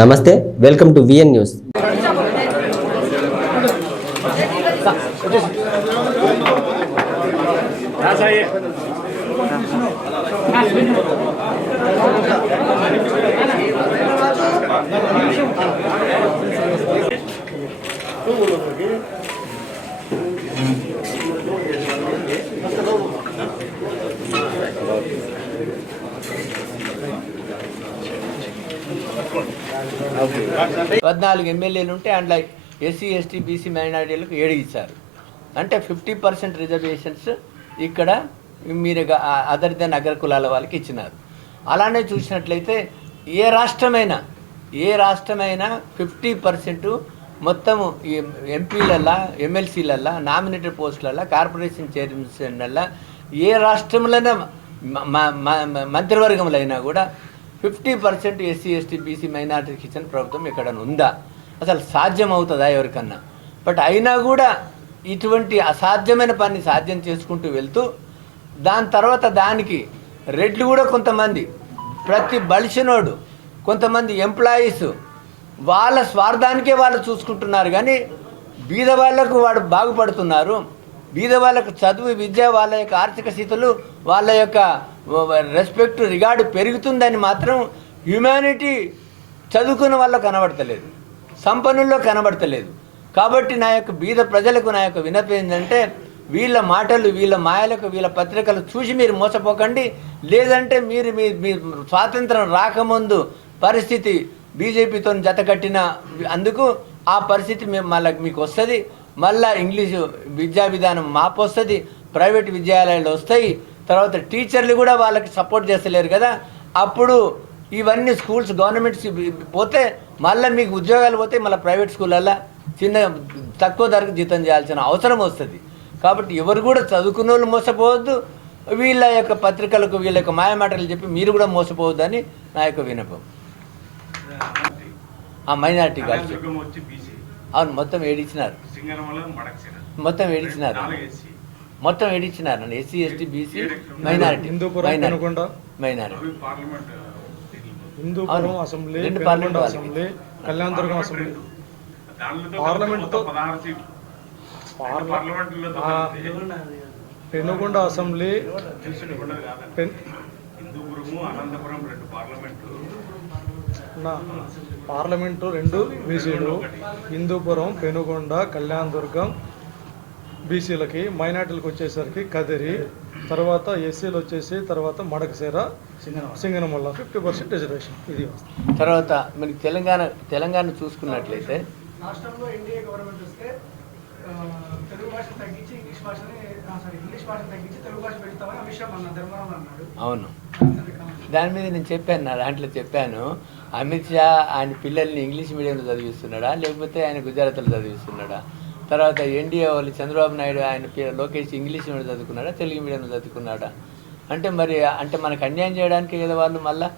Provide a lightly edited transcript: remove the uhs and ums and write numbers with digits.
నమస్తే, welcome to VN news. పద్నాలుగు ఎమ్మెల్యేలు ఉంటే అందులో ఎస్సీ ఎస్టీ బీసీ మైనారిటీలకు 7 ఇచ్చారు. అంటే 50% రిజర్వేషన్స్ ఇక్కడ మీరు అదర్ దెన్ అగ్ర కులాల వాళ్ళకి ఇచ్చినారు. అలానే చూసినట్లయితే ఏ రాష్ట్రమైనా 50% మొత్తము ఎంపీలల్లా ఎమ్మెల్సీలల్లా నామినేటెడ్ పోస్టులల్లా కార్పొరేషన్ చైర్మన్స్లల్లా ఏ రాష్ట్రంలోనే మంత్రివర్గంలో అయినా కూడా 50% ఎస్సీ ఎస్టీ బీసీ మైనారిటీకి ఇచ్చిన ప్రభుత్వం ఎక్కడైనా ఉందా? అసలు సాధ్యం అవుతుందా ఎవరికన్నా? బట్ అయినా కూడా ఇటువంటి అసాధ్యమైన పని సాధ్యం చేసుకుంటూ వెళ్తూ దాని తర్వాత దానికి రెడ్లు కూడా కొంతమంది ప్రతి బలిసినోడు కొంతమంది ఎంప్లాయీస్ వాళ్ళ స్వార్థానికే వాళ్ళు చూసుకుంటున్నారు. కానీ బీద వాళ్లకు వాడు బాగుపడుతున్నారు. బీద వాళ్ళకు చదువు విద్య వాళ్ళ యొక్క ఆర్థిక స్థితులు వాళ్ళ యొక్క రెస్పెక్ట్ రిగార్డు పెరుగుతుందని మాత్రం హ్యుమానిటీ చదువుకున్న వాళ్ళకు కనబడతలేదు, సంపన్నుల్లో కనబడతలేదు. కాబట్టి నా యొక్క బీద ప్రజలకు నా యొక్క వినతి ఏంటంటే వీళ్ళ మాటలు వీళ్ళ మాయలకు వీళ్ళ పత్రికలు చూసి మీరు మోసపోకండి. లేదంటే మీరు మీ స్వాతంత్రం రాకముందు పరిస్థితి బీజేపీతో జతకట్టిన అందుకు ఆ పరిస్థితి మళ్ళీ మీకు వస్తుంది. మళ్ళీ ఇంగ్లీషు విద్యా విధానం మాపు వస్తుంది, ప్రైవేట్ విద్యాలయాలు వస్తాయి. తర్వాత టీచర్లు కూడా వాళ్ళకి సపోర్ట్ చేస్తలేరు కదా. అప్పుడు ఇవన్నీ స్కూల్స్ గవర్నమెంట్స్ పోతే మళ్ళీ మీకు ఉద్యోగాలు పోతే మళ్ళీ ప్రైవేట్ స్కూళ్ళల్లో చిన్న తక్కువ ధరకు జీతం చేయాల్సిన అవసరం వస్తుంది. కాబట్టి ఎవరు కూడా చదువుకున్న వాళ్ళు మోసపోవద్దు, వీళ్ళ యొక్క పత్రికలకు వీళ్ళ యొక్క మాయమాటలు చెప్పి మీరు కూడా మోసపోవద్దని నా యొక్క విన్నపం. ఆ మైనారిటీ కాదు, అవును, మొత్తం ఏడిచ్చినారు నన్ను ఎస్సీ ఎస్టీ బీసీ మైనారిటీ రెండు parliament assembly Kalyanadurgam assembly Penukonda assembly parliament 2 బీసీలు, హిందూపురం, పెనుగొండ, కళ్యాణదుర్గం బీసీలకి, మైనార్టీలకు వచ్చేసరికి కదిరి, తర్వాత ఎస్సీలు వచ్చేసి తర్వాత మడకశిర, సింగనమల్ల 50% రిజర్వేషన్. ఇది తర్వాత మనకి తెలంగాణ చూసుకున్నట్లయితే రాష్ట్రంలో ఎన్డీఏ గవర్నమెంట్ వస్తే తెలుగు భాష తగ్గించి ఇంగ్లీష్ భాషని తగ్గించి తెలుగు భాష పెడతామని అమిత్ షా మన ధర్మవరం అన్నాడు. అవును, దాని మీద నేను చెప్పాను. అమిత్ షా ఆయన పిల్లల్ని ఇంగ్లీష్ మీడియంలో చదివిస్తున్నాడా లేకపోతే ఆయన గుజరాత్లో చదివిస్తున్నాడా? తర్వాత ఎన్డీఏ వాళ్ళు చంద్రబాబు నాయుడు ఆయన లోకేష్ ఇంగ్లీష్ మీడియం చదువుకున్నాడా తెలుగు మీడియంలో చదువుకున్నాడా? అంటే మనకు అన్యాయం చేయడానికి కదా వాళ్ళు మళ్ళీ